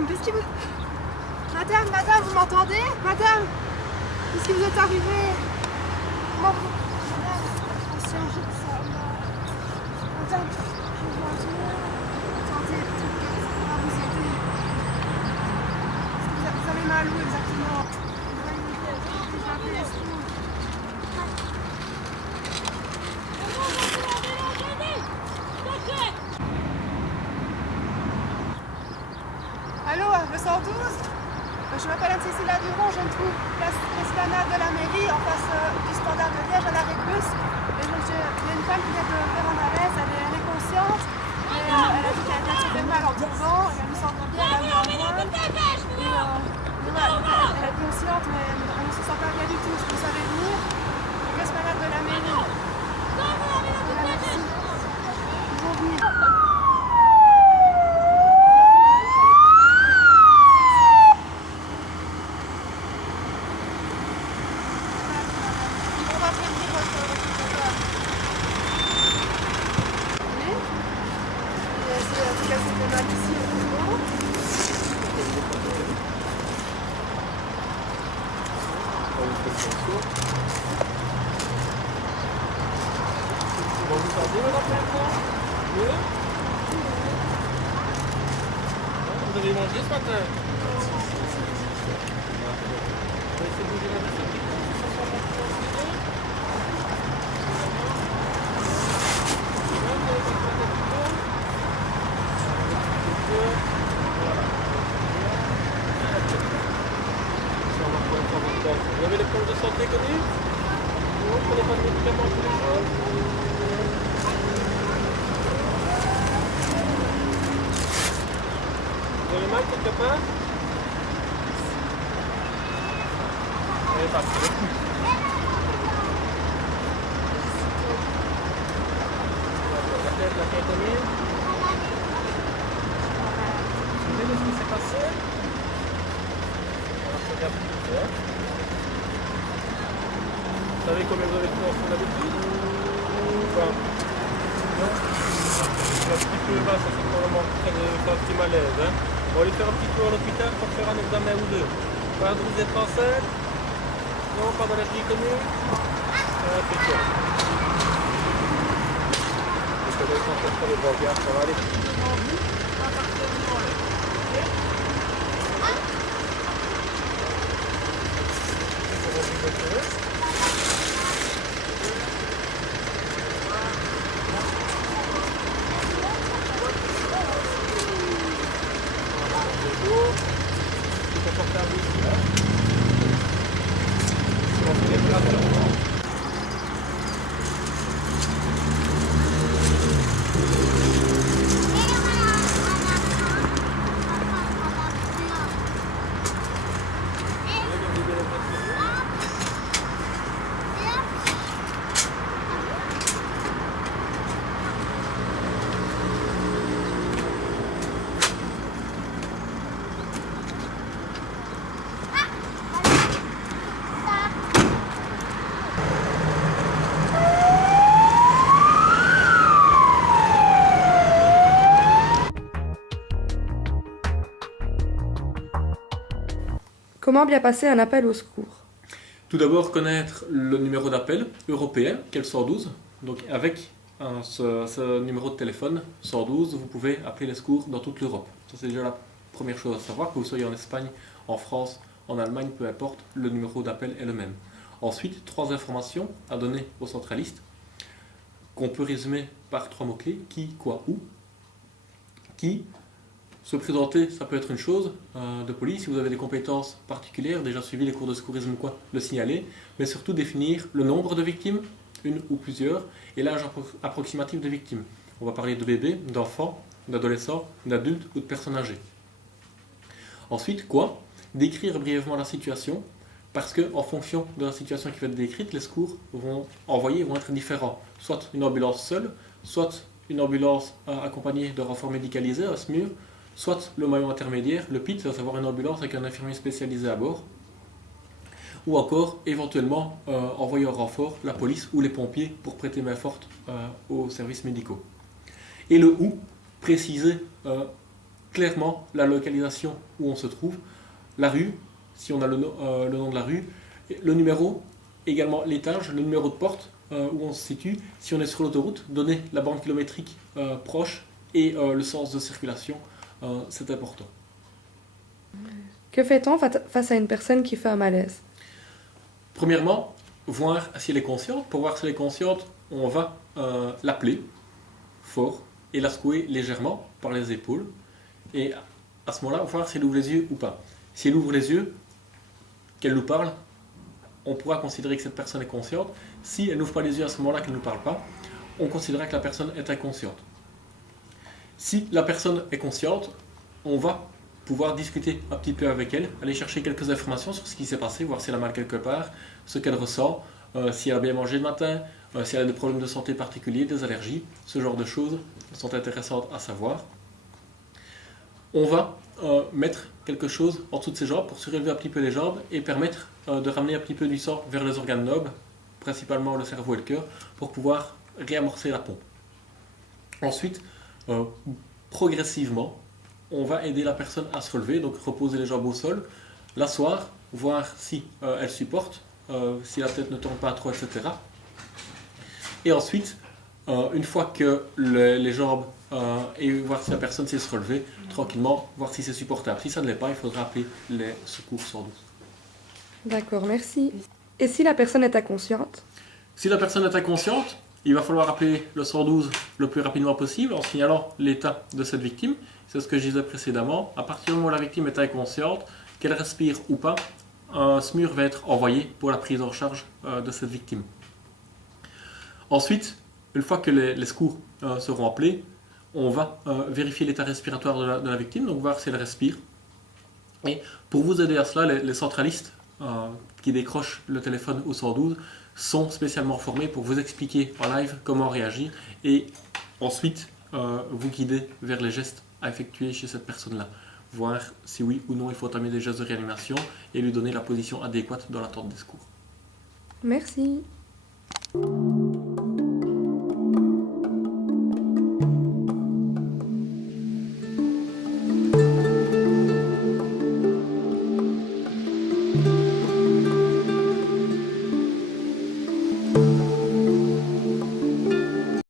madame, qu'est-ce qui vous... Madame, vous m'entendez? Madame, qu'est-ce qui vous est arrivé? Madame, attention, je ça. Madame, je vois rien. Attendez, peut-être que ça va vous aider. Est-ce que vous avez mal où exactement? Vous avez une idée? Je vais appeler les secours. Allô, le 112? Je m'appelle Anne-Cécile Duron, je me trouve place l'esplanade de la mairie en face du standard de Liège à l'arrêt de bus. Et donc il y a une femme qui vient de faire un malaise, elle est consciente, mais elle a dit qu'elle s'est fait mal en tournant, elle nous semble bien, elle a eu un point. Elle est consciente, mais elle ne se sent pas bien du tout. Est-ce que vous savez venir? Donc l'esplanade de la mairie. Voilà, merci. Ils vont venir. Vous sortez maintenant? Oui. Vous avez mangé ce matin? On va essayer de bouger la tête un petit peu. Vous avez les problèmes de santé connus? Vous ne prenez pas de médicaments tous les jours? Vous avez mal quelque part? Oui, parfait. La tête est connue? Vous savez ce qui s'est passé? On va regarder tout ça. Vous savez combien vous avez de tension d'habitude? Enfin, non? C'est un petit peu bas, ça c'est probablement un petit malaise. Hein. On va aller faire un petit tour à l'hôpital pour faire un examen ou deux. Pas de vous êtes enceinte? Non, pas d'allergie connue? Impeccable. Je vais aller concentrer les bras, ça va aller. Comment bien passer un appel au secours? Tout d'abord, connaître le numéro d'appel européen, qui est le 112. Donc, avec ce numéro de téléphone, 112, vous pouvez appeler les secours dans toute l'Europe. Ça, c'est déjà la première chose à savoir, que vous soyez en Espagne, en France, en Allemagne, peu importe, le numéro d'appel est le même. Ensuite, 3 informations à donner aux centralistes, qu'on peut résumer par 3 mots-clés: qui, quoi, où. Qui. Se présenter, ça peut être une chose de police. Si vous avez des compétences particulières, déjà suivi les cours de secourisme ou quoi, le signaler. Mais surtout définir le nombre de victimes, une ou plusieurs, et l'âge approximatif des victimes. On va parler de bébés, d'enfants, d'adolescents, d'adultes ou de personnes âgées. Ensuite, quoi? Décrire brièvement la situation, parce qu'en fonction de la situation qui va être décrite, les secours vont être différents. Soit une ambulance seule, soit une ambulance accompagnée de renforts médicalisés, un SMUR, soit le maillon intermédiaire, le PIT, à savoir une ambulance avec un infirmier spécialisé à bord, ou encore éventuellement envoyer en renfort la police ou les pompiers pour prêter main forte aux services médicaux. Et le où, préciser clairement la localisation où on se trouve, la rue, si on a le nom de la rue, le numéro, également l'étage, le numéro de porte où on se situe. Si on est sur l'autoroute, donner la bande kilométrique proche et le sens de circulation, c'est important. Que fait-on face à une personne qui fait un malaise? Premièrement, voir si elle est consciente. Pour voir si elle est consciente, on va l'appeler fort et la secouer légèrement par les épaules. Et à ce moment-là, voir si elle ouvre les yeux ou pas. Si elle ouvre les yeux, qu'elle nous parle, on pourra considérer que cette personne est consciente. Si elle n'ouvre pas les yeux à ce moment-là, qu'elle ne nous parle pas, on considérera que la personne est inconsciente. Si la personne est consciente, on va pouvoir discuter un petit peu avec elle, aller chercher quelques informations sur ce qui s'est passé, voir si elle a mal quelque part, ce qu'elle ressent, si elle a bien mangé le matin, si elle a des problèmes de santé particuliers, des allergies, ce genre de choses sont intéressantes à savoir. On va mettre quelque chose en dessous de ses jambes pour surélever un petit peu les jambes et permettre de ramener un petit peu du sang vers les organes nobles, principalement le cerveau et le cœur, pour pouvoir réamorcer la pompe. Ensuite, progressivement, on va aider la personne à se relever, donc reposer les jambes au sol, l'asseoir, voir si elle supporte, si la tête ne tourne pas trop, etc. Et ensuite, une fois que les jambes et voir si la personne sait se relever, tranquillement, voir si c'est supportable. Si ça ne l'est pas, il faudra appeler les secours 112. D'accord, merci. Et si la personne est inconsciente? Si la personne est inconsciente, il va falloir appeler le 112 le plus rapidement possible en signalant l'état de cette victime. C'est ce que je disais précédemment. À partir du moment où la victime est inconsciente, qu'elle respire ou pas, un SMUR va être envoyé pour la prise en charge de cette victime. Ensuite, une fois que les secours seront appelés, on va vérifier l'état respiratoire de la victime, donc voir si elle respire. Et pour vous aider à cela, les centralistes qui décrochent le téléphone au 112 sont spécialement formés pour vous expliquer en live comment réagir et ensuite vous guider vers les gestes à effectuer chez cette personne-là. Voir si oui ou non il faut entamer des gestes de réanimation et lui donner la position adéquate dans l'attente des secours. Merci.